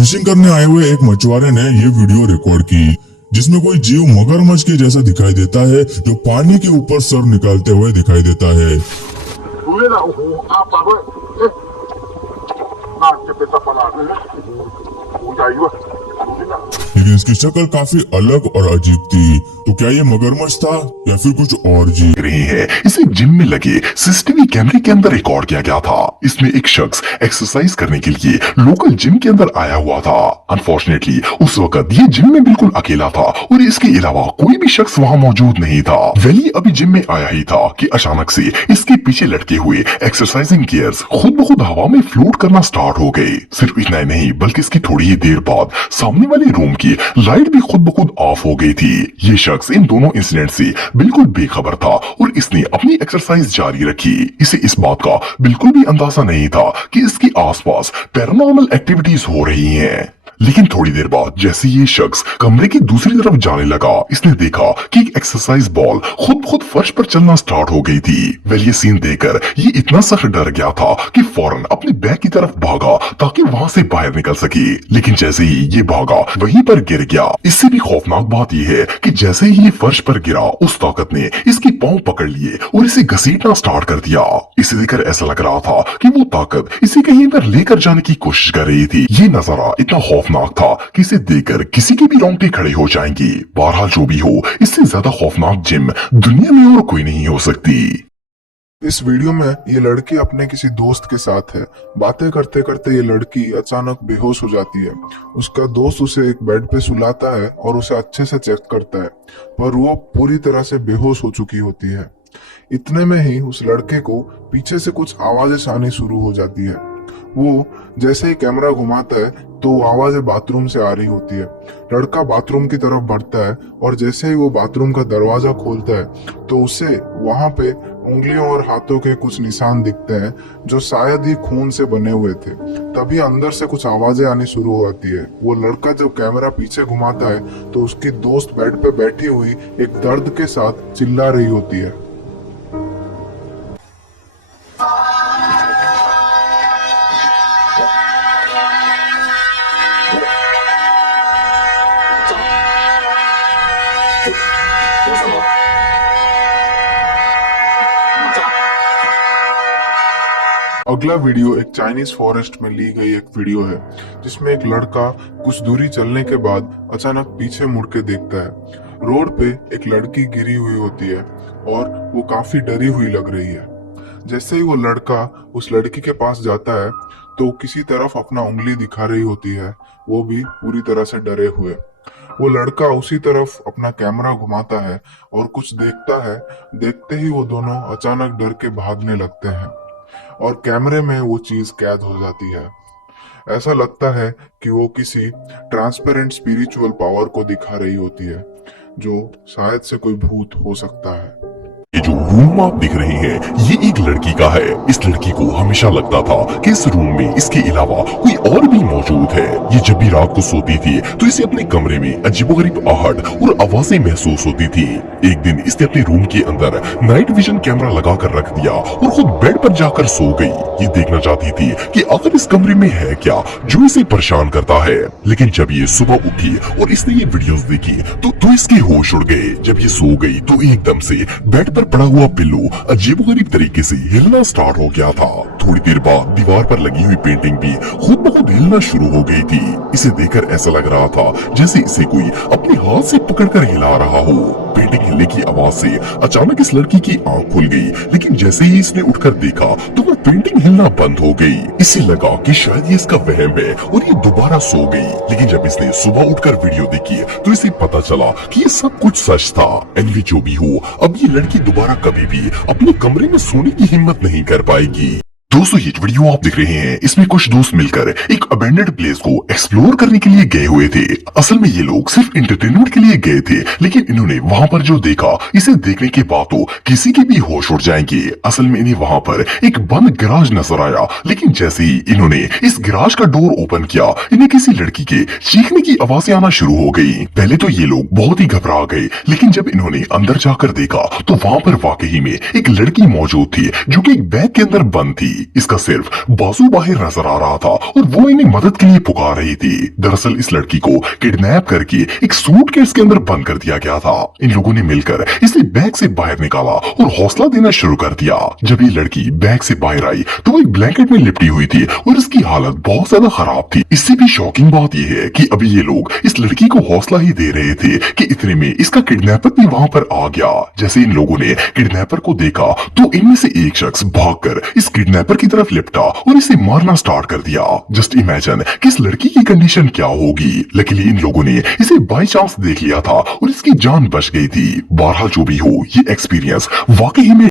Fishing करने आए हुए एक मछुआरे ने ये वीडियो रिकॉर्ड की जिसमें कोई जीव मगरमच्छ के जैसा दिखाई देता है जो पानी के ऊपर सर निकालते हुए दिखाई देता है। ดูเลยนะโอ้โหอ้าปากด้วยเอ๊ะน่าจะเป็นสัตว์ประหลาดเลยนะโอ้โหโอ้ใหญ่ด้วยดูสินะ लेकिन इसकी शक्ल काफी अलग और अजीब थी। तो क्या ये मगरमच्छ था या फिर कुछ और जीव? रही है। इसे जिम में लगे सीसीटीवी कैमरे के अंदर रिकॉर्ड किया गया था। इसमें एक शख्स एक्सरसाइज करने के लिए लोकल जिम के अंदर आया हुआ था। अनफॉर्चुनेटली उस वक्त ये जिम में बिल्कुल अकेला था और इसके अलावा कोई भी शख्स वहाँ मौजूद नहीं था। वैली अभी जिम में आया ही था कि अचानक से इसके पीछे लटके हुए एक्सरसाइजिंग गियर्स खुद ब खुद हवा में फ्लोट करना स्टार्ट हो गए। सिर्फ इतना ही नहीं बल्कि इसकी थोड़ी ही देर बाद सामने वाले रूम की लाइट भी खुद ब खुद ऑफ हो गई थी। ये शख्स इन दोनों इंसिडेंट से बिल्कुल बेखबर था और इसने अपनी एक्सरसाइज जारी रखी। इसे इस बात का बिल्कुल भी अंदाजा नहीं था कि इसके आसपास पैरानॉर्मल एक्टिविटीज हो रही हैं। लेकिन थोड़ी देर बाद जैसे ये शख्स कमरे की दूसरी तरफ जाने लगा, इसने देखा कि एक एक्सरसाइज बॉल खुद खुद फर्श पर चलना स्टार्ट हो गई थी। वेल ये सीन देखकर ये इतना सख्त डर गया था कि फौरन अपने बैग की तरफ भागा ताकि वहां से बाहर निकल सके। लेकिन जैसे ही ये भागा वहीं पर गिर गया। इससे भी खौफनाक बात यह है कि जैसे ही ये फर्श पर गिरा उस ताकत ने इसकी पांव पकड़ लिए और इसे घसीटना स्टार्ट कर दिया। इसे देखकर ऐसा लग रहा था कि वो ताकत इसे कहीं पर लेकर जाने की कोशिश कर रही थी। ये नजारा इतना खौफनाक था कि इसे देखकर किसी के भी रोंगटे खड़े हो जाएंगे। बहरहाल जो भी हो, इससे ज्यादा खौफनाक जिम दुनिया में और कोई नहीं हो सकती। इस वीडियो में ये लड़की अपने किसी दोस्त के साथ है। बातें करते करते ये लड़की अचानक बेहोश हो जाती है। उसका दोस्त उसे एक बेड पे सुलाता है और उसे अच्छे से चेक करता है, पर वो पूरी तरह से बेहोश हो चुकी होती है। इतने में ही उस लड़के को पीछे से कुछ आवाजें आनी शुरू हो जाती है। वो जैसे ही कैमरा घुमाता है तो आवाजें बाथरूम से आ रही होती है। लड़का बाथरूम की तरफ बढ़ता है और जैसे ही वो बाथरूम का दरवाजा खोलता है तो उसे वहां पे उंगलियों और हाथों के कुछ निशान दिखते हैं जो शायद ही खून से बने हुए थे। तभी अंदर से कुछ आवाजें आनी शुरू हो जाती है। वो लड़का जब कैमरा पीछे घुमाता है तो उसकी दोस्त बेड पे बैठी हुई एक दर्द के साथ चिल्ला रही होती है। अगला वीडियो एक चाइनीज फॉरेस्ट में ली गई एक वीडियो है जिसमें एक लड़का कुछ दूरी चलने के बाद अचानक पीछे मुड़ के देखता है। रोड पे एक लड़की गिरी हुई होती है और वो काफी डरी हुई लग रही है। जैसे ही वो लड़का उस लड़की के पास जाता है तो किसी तरफ अपना उंगली दिखा रही होती है, वो भी पूरी तरह से डरे हुए। वो लड़का उसी तरफ अपना कैमरा घुमाता है और कुछ देखता है। देखते ही वो दोनों अचानक डर के भागने लगते हैं और कैमरे में वो चीज कैद हो जाती है। ऐसा लगता है कि वो किसी ट्रांसपेरेंट स्पिरिचुअल पावर को दिखा रही होती है जो शायद से कोई भूत हो सकता है। ये जो रूम आप दिख रहे हैं ये एक लड़की का है। इस लड़की को हमेशा लगता था कि इस रूम में इसके अलावा कोई और भी मौजूद है। ये जब भी रात को सोती थी तो इसे अपने कमरे में अजीबोगरीब आहट और आवाजें महसूस होती थी। एक दिन इसने अपने रूम के अंदर नाइट विजन कैमरा लगा कर रख दिया और खुद बेड पर जाकर सो गई। ये देखना चाहती थी कि आखिर इस कमरे में है क्या जो इसे परेशान करता है। लेकिन जब ये सुबह उठी और इसने ये वीडियोस देखी तो इसके होश उड़ गए। जब ये सो गई तो एकदम से बेड पर पड़ा हुआ पिल्लू अजीबोगरीब तरीके से हिलना स्टार्ट हो गया था। थोड़ी देर बाद दीवार पर लगी हुई पेंटिंग भी खुद ब खुद हिलना शुरू हो गई थी। इसे देखकर ऐसा लग रहा था जैसे इसे कोई अपने हाथ से पकड़कर हिला रहा हो। पेंटिंग हिलने की आवाज से अचानक इस लड़की की आंख खुल गई, लेकिन जैसे ही इसने उठकर देखा तो वो पेंटिंग हिलना बंद हो गई। इसे लगा कि शायद ये इसका वहम है और ये दोबारा सो गई। लेकिन जब इसने सुबह उठकर वीडियो देखी तो इसे पता चला कि ये सब कुछ सच था। एनवी जो भी हो, अब ये लड़की दोबारा कभी भी अपने कमरे में सोने की हिम्मत नहीं कर पाएगी। दोस्तों ये वीडियो आप देख रहे हैं इसमें कुछ दोस्त मिलकर एक अबेंडेड प्लेस को एक्सप्लोर करने के लिए गए हुए थे। असल में ये लोग सिर्फ एंटरटेनमेंट के लिए गए थे, लेकिन इन्होंने वहां पर जो देखा इसे देखने के बाद तो किसी के भी होश उड़ जाएंगे। असल में इन्हें वहां पर एक बंद गैराज नजर आया, लेकिन जैसे ही इन्होंने इस गैराज का डोर ओपन किया इन्हें किसी लड़की के चीखने की आवाजें आना शुरू हो गई। पहले तो ये लोग बहुत ही घबरा गए, लेकिन जब इन्होंने अंदर जाकर देखा तो वहां पर वाकई में एक लड़की मौजूद थी जो कि एक बैग के अंदर बंद थी। इसका सिर्फ बाजू बाहर नजर आ रहा था और वो इन्हें मदद के लिए पुकार रही थी। दरअसल इस लड़की को किडनैप करके एक सूटकेस के अंदर बंद कर दिया गया था। इन लोगों ने मिलकर इसे बैग से बाहर निकाला और हौसला देना शुरू कर दिया। जब ये लड़की बैग से बाहर आई तो वो एक ब्लैंकेट में लिपटी हुई थी और इसकी हालत बहुत ज्यादा खराब थी। इससे भी शॉकिंग बात यह है कि अभी ये लोग इस लड़की को हौसला ही दे रहे थे कि इतने में इसका किडनैपर भी वहां पर आ गया। जैसे इन लोगों ने किडनैपर को देखा तो इनमें से एक शख्स भागकर इस किडनैपर की तरफ लिपटा और इसे मारना स्टार्ट कर दिया। जस्ट इमेजिन कि इस लड़की की कंडीशन क्या होगी। लकीली इन लोगों ने इसे बाय चांस देख लिया था और इसकी जान बच गई थी। बहरहाल जो भी हो, ये एक्सपीरियंस वाकई में